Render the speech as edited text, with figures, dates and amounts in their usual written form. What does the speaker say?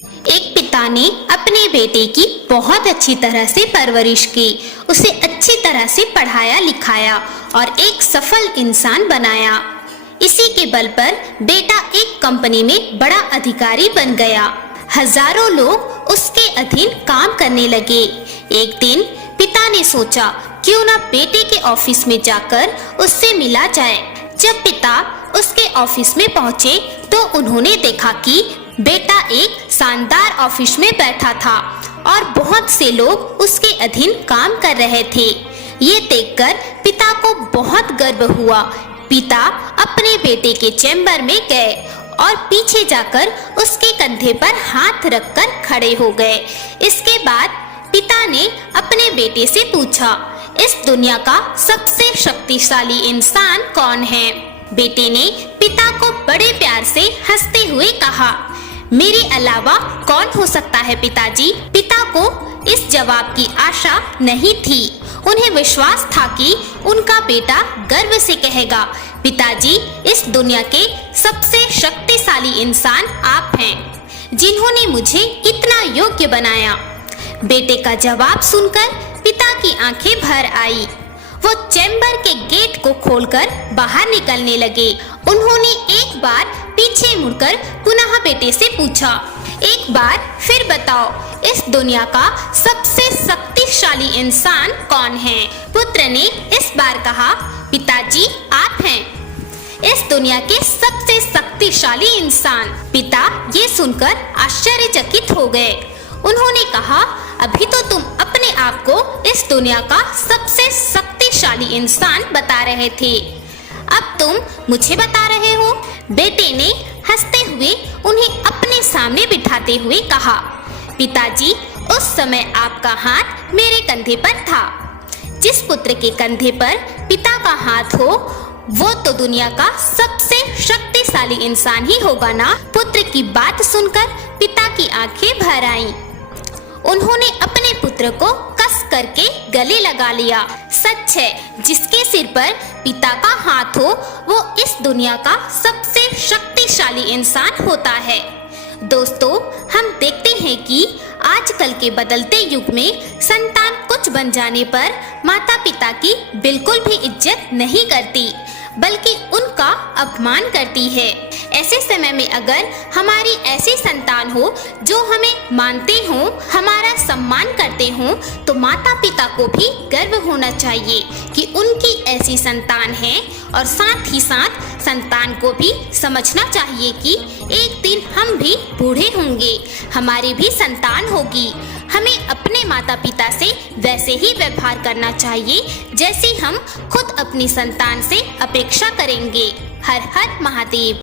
एक पिता ने अपने बेटे की बहुत अच्छी तरह से परवरिश की, उसे अच्छी तरह से पढ़ाया लिखाया और एक सफल इंसान बनाया। इसी के बल पर बेटा एक कंपनी में बड़ा अधिकारी बन गया। हजारों लोग उसके अधीन काम करने लगे। एक दिन पिता ने सोचा क्यों ना बेटे के ऑफिस में जाकर उससे मिला जाए। जब पिता उसके ऑफिस में पहुंचे तो उन्होंने देखा कि बेटा एक शानदार ऑफिस में बैठा था और बहुत से लोग उसके अधीन काम कर रहे थे। ये देखकर पिता को बहुत गर्व हुआ। पिता अपने बेटे के चैम्बर में गए और पीछे जाकर उसके कंधे पर हाथ रखकर खड़े हो गए। इसके बाद पिता ने अपने बेटे से पूछा, इस दुनिया का सबसे शक्तिशाली इंसान कौन है? बेटे ने पिता को बड़े प्यार से हंसते हुए कहा, मेरे अलावा कौन हो सकता है पिताजी? पिता को इस जवाब की आशा नहीं थी। उन्हें विश्वास था कि उनका बेटा गर्व से कहेगा, पिताजी, इस दुनिया के सबसे शक्तिशाली इंसान आप हैं, जिन्होंने मुझे इतना योग्य बनाया। बेटे का जवाब सुनकर पिता की आंखें भर आई। वो चैम्बर के गेट को खोलकर बाहर निकलने लगे। उन्होंने एक बार पीछे मुड़कर पुनः बेटे से पूछा, एक बार फिर बताओ, इस दुनिया का सबसे शक्तिशाली इंसान कौन है? पुत्र ने इस बार कहा, पिताजी, आप हैं इस दुनिया के सबसे शक्तिशाली इंसान। पिता ये सुनकर आश्चर्यचकित हो गए। उन्होंने कहा, अभी तो तुम अपने आप को इस दुनिया का सबसे शक्तिशाली इंसान बता रहे थे, अब तुम मुझे बता रहे हो? बेटे ने हंसते हुए उन्हें अपने सामने बिठाते हुए कहा, पिताजी, उस समय आपका हाथ मेरे कंधे पर था। जिस पुत्र के कंधे पर पिता का हाथ हो वो तो दुनिया का सबसे शक्तिशाली इंसान ही होगा ना। पुत्र की बात सुनकर पिता की आंखें भर आईं। उन्होंने अपने पुत्र को कस करके गले लगा लिया। सच है, जिसके सिर पर पिता का हाथ हो वो इस दुनिया का सबसे शक्तिशाली इंसान होता है। दोस्तों, हम देखते हैं कि आजकल के बदलते युग में संतान कुछ बन जाने पर माता पिता की बिल्कुल भी इज्जत नहीं करती, बल्कि उनका अपमान करती है। ऐसे समय में अगर हमारी ऐसी संतान हो जो हमें मानते हों, हमारा सम्मान करते हों, तो माता पिता को भी गर्व होना चाहिए कि उनकी ऐसी संतान है। और साथ ही साथ संतान को भी समझना चाहिए कि एक दिन हम भी बूढ़े होंगे, हमारी भी संतान होगी। हमें अपने माता पिता से वैसे ही व्यवहार करना चाहिए जैसे हम खुद अपनी संतान से अपेक्षा करेंगे। हर हर महादेव।